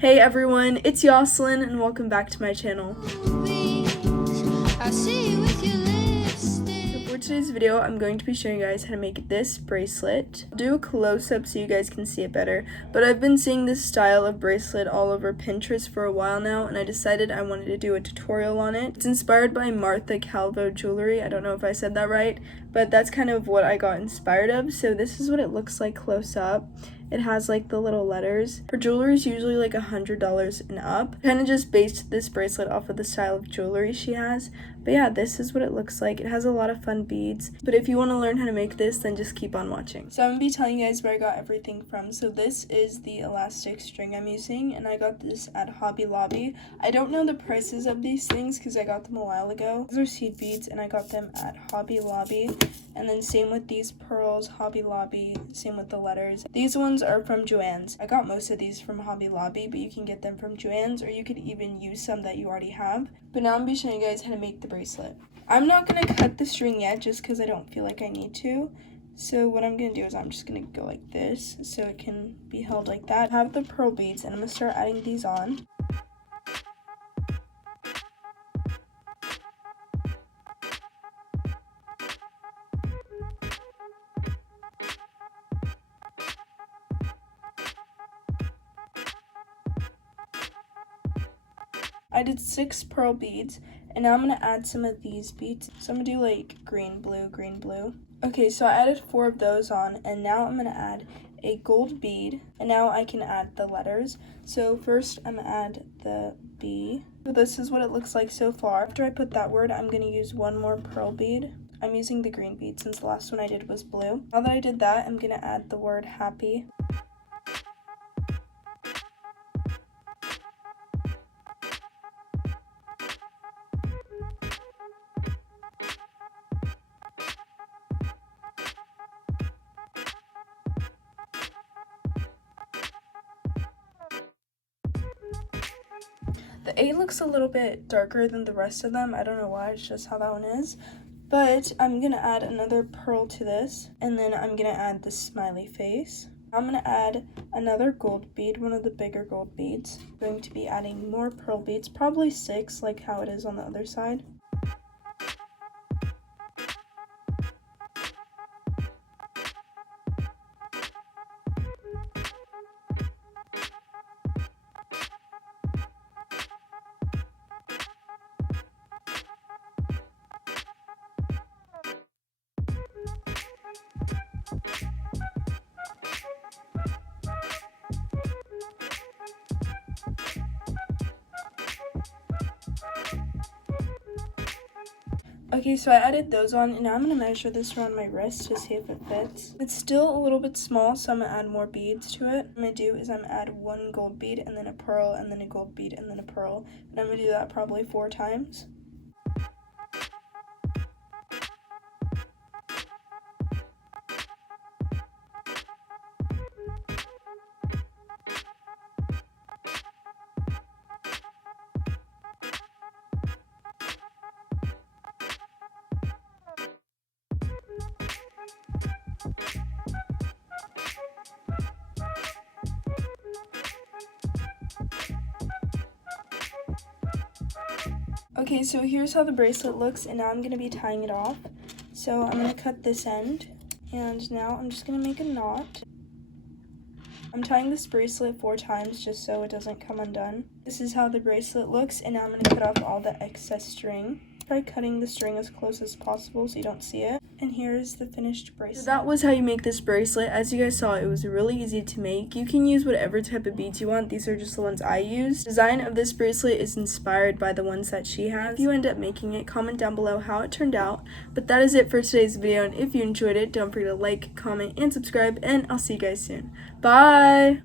Hey everyone, it's Yoselin and welcome back to my channel. For today's video, I'm going to be showing you guys how to make this bracelet. I'll do a close-up so you guys can see it better, but I've been seeing this style of bracelet all over Pinterest for a while now, and I decided I wanted to do a tutorial on it. It's inspired by Martha Calvo jewelry. I don't know if I said that right, but that's kind of what I got inspired of. So this is what it looks like close up. It has like the little letters. Her jewelry is usually like $100 and up. Kind of just based this bracelet off of the style of jewelry she has. But yeah, this is what it looks like. It has a lot of fun beads. But if you want to learn how to make this, then just keep on watching. So I'm going to be telling you guys where I got everything from. So this is the elastic string I'm using, and I got this at Hobby Lobby. I don't know the prices of these things because I got them a while ago. These are seed beads, and I got them at Hobby Lobby. And then same with these pearls, Hobby Lobby, same with the letters. These ones are from Joann's. I got most of these from Hobby Lobby, but you can get them from Joann's, or you could even use some that you already have. But now I'm going to be showing you guys how to make the bracelet. I'm not going to cut the string yet just because I don't feel like I need to. So what I'm going to do is I'm just going to go like this so it can be held like that. I have the pearl beads, and I'm going to start adding these on. I did 6 pearl beads, and now I'm going to add some of these beads. So I'm going to do like green, blue, green, blue. Okay, so I added 4 of those on, and now I'm going to add a gold bead, and now I can add the letters. So first I'm going to add the B. So this is what it looks like so far. After I put that word, I'm going to use one more pearl bead. I'm using the green bead since the last one I did was blue. Now that I did that, I'm going to add the word happy. The A looks a little bit darker than the rest of them. I don't know why, it's just how that one is. But I'm going to add another pearl to this, and then I'm going to add the smiley face. I'm going to add another gold bead, one of the bigger gold beads. I'm going to be adding more pearl beads, probably 6 like how it is on the other side. Okay, so I added those on, and now I'm going to measure this around my wrist to see if it fits. It's still a little bit small, so I'm going to add more beads to it. What I'm going to do is I'm going to add one gold bead, and then a pearl, and then a gold bead, and then a pearl. And I'm going to do that probably 4 times. Okay, so here's how the bracelet looks, and now I'm going to be tying it off. So I'm going to cut this end, and now I'm just going to make a knot. I'm tying this bracelet 4 times just so it doesn't come undone. This is how the bracelet looks, and now I'm going to cut off all the excess string. Try cutting the string as close as possible so you don't see it. And here's the finished bracelet. So that was how you make this bracelet. As you guys saw, it was really easy to make. You can use whatever type of beads you want. These are just the ones I used. The design of this bracelet is inspired by the ones that she has. If you end up making it, comment down below how it turned out. But that is it for today's video, and if you enjoyed it, don't forget to like, comment, and subscribe, and I'll see you guys soon. Bye!